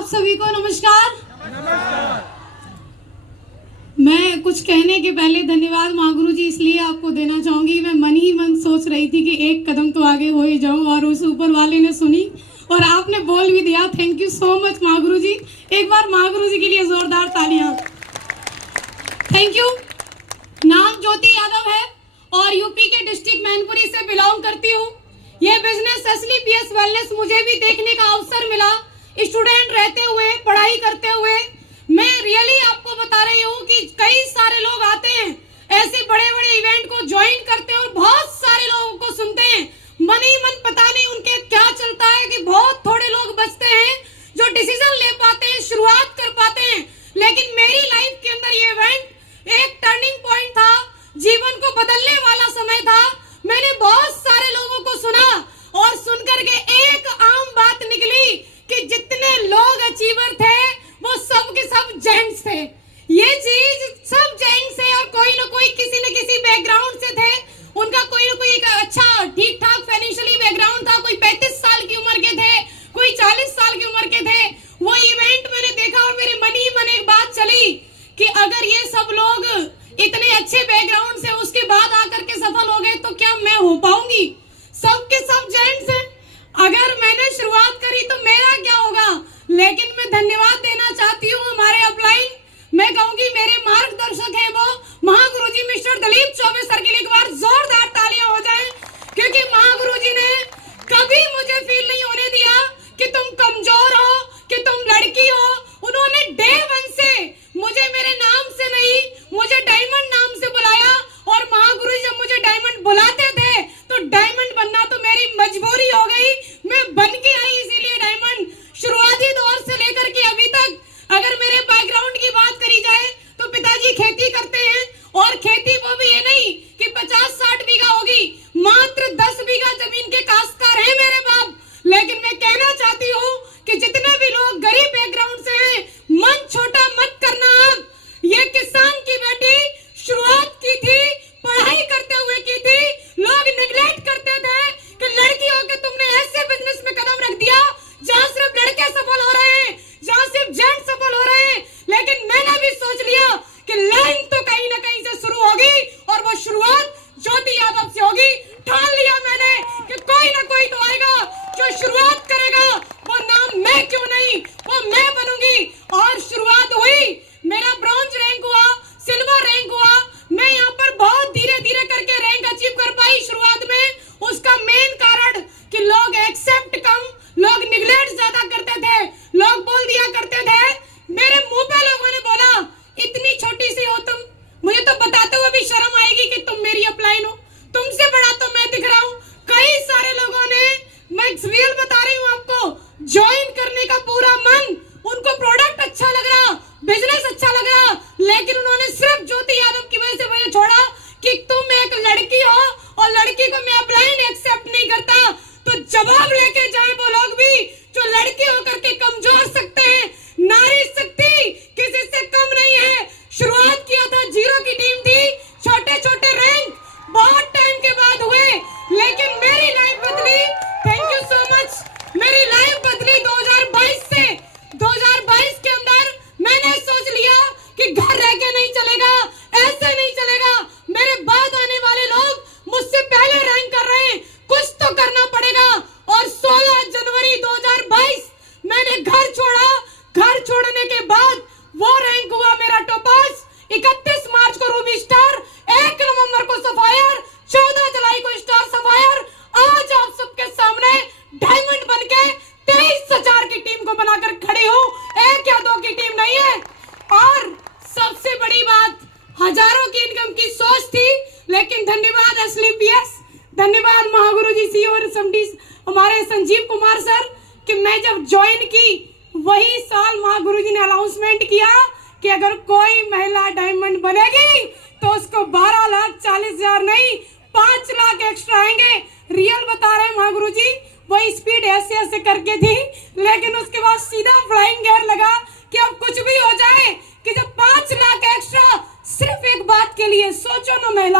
आप सभी को नमस्कार। मैं कुछ कहने के पहले धन्यवाद महागुरु जी इसलिए आपको देना चाहूंगी। मैं मन ही मन सोच रही थी कि एक कदम तो आगे हो ही जाऊं और उस ऊपर वाले ने सुनी और आपने बोल भी दिया। Thank you so much Mahaguru जी। एक बार महागुरु जी के लिए जोरदार तालियां। Thank you. नाम ज्योति यादव है और यूपी के डिस्ट्रिक्ट मैनपुरी से बिलोंग करती हूँ। ये बिजनेस असली पीएस वेलनेस मुझे भी देखने का अवसर मिला स्टूडेंट रहते हुए, पढ़ाई करते हुए। मैं रियली आपको बता रही हूँ कि कई सारे लोग आते हैं ऐसे बड़े बड़े इवेंट को ज्वाइन करते हैं और बहुत सारे लोगों को सुनते हैं। मन ही मन पता नहीं उनके क्या चलता है कि बहुत थोड़े लोग बचते हैं जो डिसीजन ले पाते हैं, शुरुआत कर पाते हैं। लेकिन मेरी लाइफ के अंदर ये इवेंट एक टर्निंग पॉइंट था, जीवन को बदलने वाला समय था। मैंने बहुत सारे लोगों को सुना और सुनकर के एक आम बात निकली कि जितने लोग अचीवर थे वो सब के सब जेंट्स थे। ये चीज सब जेंट्स है और कोई ना कोई किसी न किसी बैकग्राउंड से थे। उनका कोई ना कोई एक अच्छा ठीक ठाक फाइनेंशियली बैकग्राउंड था। कोई 35 साल की उम्र के थे, कोई 40 साल की उम्र के थे। वो इवेंट मैंने देखा और मेरे मन ही मन एक बात चली कि अगर ये सब लोग इतने अच्छे बैकग्राउंड से उसके बाद आकर के सफल हो गए तो क्या मैं हो पाऊंगी? सबके सब जेंट्स हैं। अगर मैंने शुरुआत करी तो मेरा क्या होगा? लेकिन मैं धन्यवाद देना चाहती हूँ हमारे अपलाइन। मैं कहूंगी मेरे मार्गदर्शक है वो महागुरु जी मिस्टर दलीप चौबे सर के लिए एक बार जोरदार तालियां हो जाए, क्योंकि महागुरु जी ने कभी मुझे फील नहीं होने दिया कि तुम कमजोर हो, कि तुम लड़की हो। उन्होंने डे वन से मुझे मेरे नाम से नहीं, मुझे डायमंड नाम से बुलाया और महागुरु जी जब मुझे डायमंड बुलाते थे तो डायमंड बनना तो मेरी मजबूरी हो गई। मैं बन के आई इसीलिए डायमंड। शुरुआती दौर से लेकर के अभी तक अगर मेरे बैकग्राउंड की बात करी जाए तो पिताजी खेती करते हैं और खेती वो भी ये नहीं कि 50-60 बीघा होगी, मात्र 10 बीघा जमीन के काश्तकार हैं मेरे बाप। लेकिन मैं कहना चाहती हूँ कि जितने भी लोग गरीब बैकग्राउंड से हैं, मन छोटा मत करना। अब ये किसान की बेटी शुरुआत की थी, पढ़ाई करते हुए की थी। लोग निगलेक्ट करते थे कि लड़की होकर तुमने ऐसे बिजनेस में कदम रख दिया जहाँ सिर्फ लड़के सफल हो रहे हैं, जहाँ सिर्फ जेंट्स सफल हो रहे हैं। लेकिन मैंने भी सोच लिया कि लाइन तो कहीं ना कहीं से शुरू होगी और वो शुरुआत ज्योति यादव से होगी। ठान लिया मैंने कि कोई ना कोई तो आएगा जो शुरुआत करेगा। वो नाम मैं क्यों नहीं, वो मैं बनूंगी। और शुरुआत हुई, मेरा ब्रॉन्ज रैंक हुआ, सिल्वर रैंक हुआ। मैं यहाँ पर बहुत धीरे धीरे करके रैंक अचीव कर पाई शुरुआत में। उसका मेन कारण कि लोग एक्सेप्ट कम, लोग निगलेक्ट ज्यादा करते थे। लोग बोल दिया करते थे, मेरे मुंह पे लोगों ने बोला इतनी छोटी सी हो तुम। मुझे तो बताते हुए भी शर्म आएगी कि तुम मेरी अपलाइन हो, तुमसे बड़ा तो मैं दिख रहा हूँ। कई सारे लोगों ने, मैं रियल बता रही हूँ आपको, ज्वाइन करने का पूरा मन, उनको प्रोडक्ट अच्छा लग रहा, बिजनेस अच्छा लग रहा, लेकिन उन्होंने सिर्फ ज्योति यादव की वजह से मुझे छोड़ा कि तुम एक लड़की हो और लड़की को मैं अपलाइन एक्सेप्ट नहीं करता। तो जवाब लेके जाए वो लोग भी जो लड़की होकर के कमजोर सकते हैं। नारी शक्ति किसी से कम नहीं है। शुरुआत किया था, जीरो की टीम थी, छोटे छोटे रैंक बहुत टाइम के बाद हुए, लेकिन मेरी लाइफ बदली। Thank you so much. मेरी लाइफ बदली 2022 से। 2022 के अंदर मैंने सोच लिया कि घर रह के नहीं चलेगा, ऐसे नहीं चलेगा। मेरे बाद आने वाले लोग मुझसे पहले रैंक कर रहे हैं, कुछ तो करना पड़ेगा। और 16 जनवरी 2022 मैंने घर छोड़ा। घर छोड़ने के बाद वो रैंक हुआ मेरा टोपाज, 31 मार्च को रूबी स्टार, 1 नवंबर को सफायर, 14 जुलाई को स्टार सफायर। आज आप सबके सामने डायमंड बनके 23,000 की टीम को बनाकर खड़ी हूँ, 1 या 2 की टीम नहीं है। और सबसे बड़ी बात, हजारों की इनकम की सोच थी, लेकिन धन्यवाद असली पीएस, धन्यवाद महागुरु जी सी और हमारे संजीव कुमार सर कि मैं जब ज्वाइन की वही साल महागुरु जी ने अनाउंसमेंट किया कि अगर कोई महिला डायमंड बनेगी तो उसको 12,40,000 नहीं 5 लाख एक्स्ट्रा आएंगे। रियल बता रहे हैं महागुरु जी, वही स्पीड ऐसे ऐसे करके थी, लेकिन उसके बाद सीधा फ्लाइंग गियर लगा कि अब कुछ भी हो जाए कि जब 5 लाख एक्स्ट्रा सिर्फ एक बात के लिए। सोचो ना महिला